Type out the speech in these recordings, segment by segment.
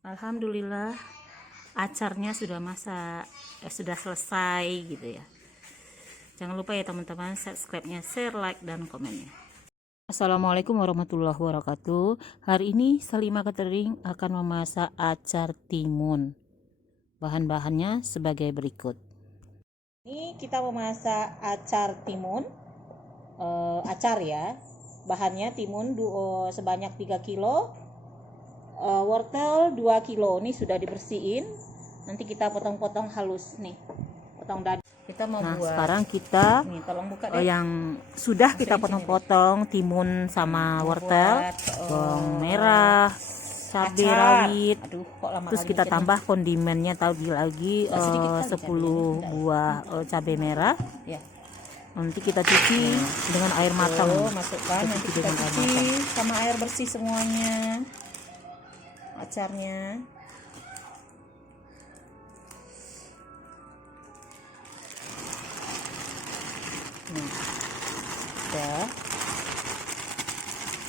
Alhamdulillah acarnya sudah masak, sudah selesai gitu ya. Jangan lupa ya teman-teman, subscribe-nya, share, like, dan komennya. Assalamualaikum warahmatullahi wabarakatuh. Hari ini Salima Catering akan memasak acar timun. Bahan-bahannya sebagai berikut. Ini kita memasak acar timun, acar ya. Bahannya timun sebanyak 3 kilo, wortel 2 kilo. Ini sudah dibersihin. Nanti kita potong-potong halus nih, potong dada. Kita mau buat. Sekarang kita nih, tolong buka deh. Yang sudah kita potong-potong timun sama wortel, bawang merah, cabai rawit. Aduh, kok lama. Terus kita tambah kondimennya tadi lagi 10 buah cabai merah. Ya. Nanti kita cuci dengan air matang. Masukkan, nanti kita cuci sama air bersih semuanya. Acarnya. Nih, udah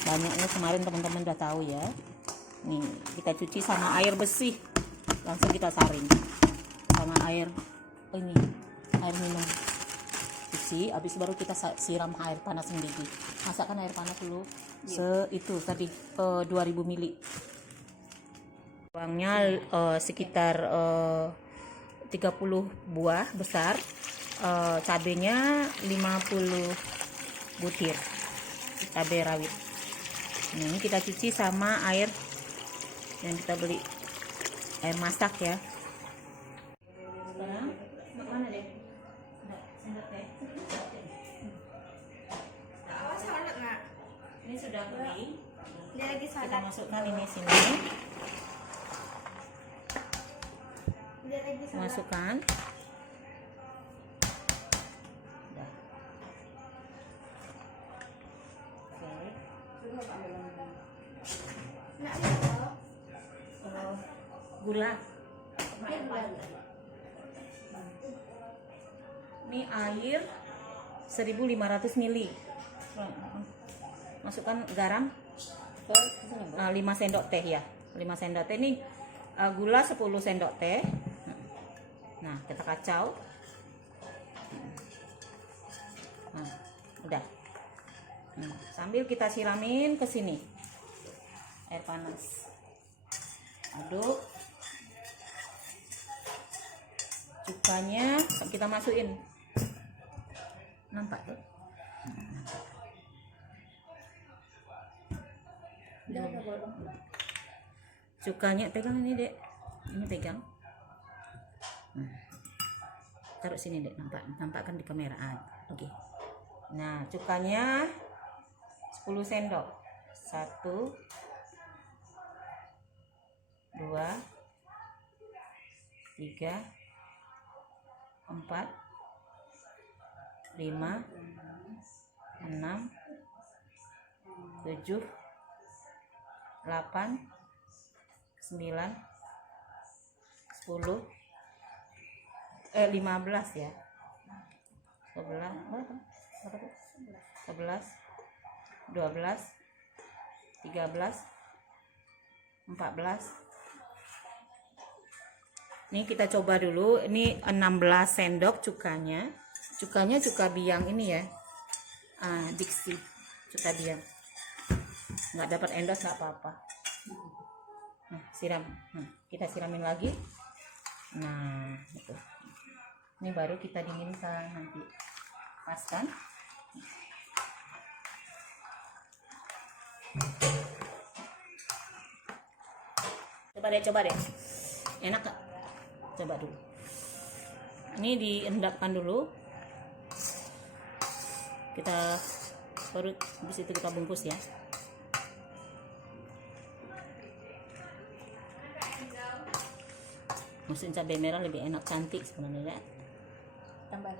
banyaknya kemarin teman-teman udah tahu ya. Nih kita cuci sama air bersih, langsung kita saring sama air ini, air minum. Cuci, habis baru kita siram air panas mendidih. Masakkan air panas dulu. Itu tadi 2000 ml. Bawangnya sekitar 30 buah besar. Cabenya 50 butir cabai rawit. Ini kita cuci sama air yang kita beli, air masak ya. Sekarang mana deh? Ini sudah kering. Kita masukkan ini sini. Masukkan. Gula. Ini air 1500 ml. Masukkan garam 5 sendok teh ya. 5 sendok teh. Ini gula 10 sendok teh. Nah, kita kacau. Nah, udah. Sambil kita siramin ke sini air panas. Aduk. Cukanya kita masukin. Nampak tuh? Cukanya pegang ini, Dek. Ini pegang. Taruh sini, Dek. Nampakkan di kamera. Oke. Nah, cukanya 10 sendok. 1 2 3 4 5 6 7 8 9 10 15 ya. 11 12 13 14. Ini kita coba dulu. Ini 16 sendok cukanya. Cukanya cuka biang ini ya. Diksi cuka biang. Nggak dapat endos nggak apa-apa. Nah, siram. Kita siramin lagi. Nah, itu. Ini baru kita dinginkan nanti. Paskan. Coba deh. Enak gak? Coba dulu. Ini diendapkan dulu. Kita baru habis itu kita bungkus ya. Masukin cabai merah lebih enak, cantik sebenarnya. Tambah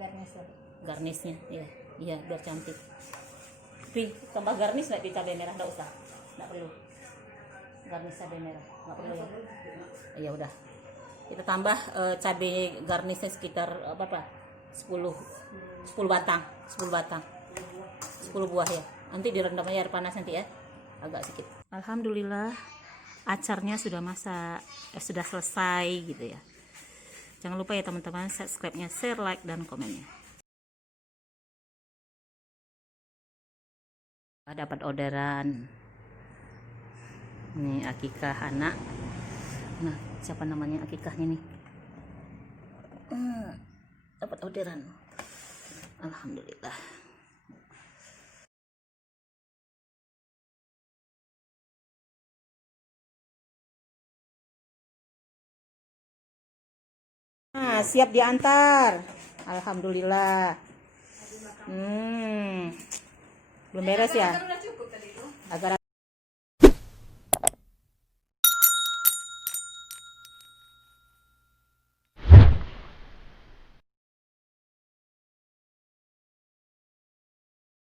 garnisnya ya. Iya, biar cantik. Tapi tambah garnis nggak di cabai merah? Nggak usah, nggak perlu. Garnis cabai merah nggak perlu ya. Ya udah. Kita tambah cabai garnisnya sekitar 10 batang 10 buah ya. Nanti direndam air panas nanti ya, agak sedikit. Alhamdulillah acarnya sudah sudah selesai gitu ya. Jangan lupa ya teman-teman, subscribe-nya, share, like, dan komennya. Dapat orderan. Nih akikah anak. Nah, siapa namanya akikahnya nih? Dapat orderan. Alhamdulillah. Nah, siap diantar. Alhamdulillah. Belum beres ya? Agar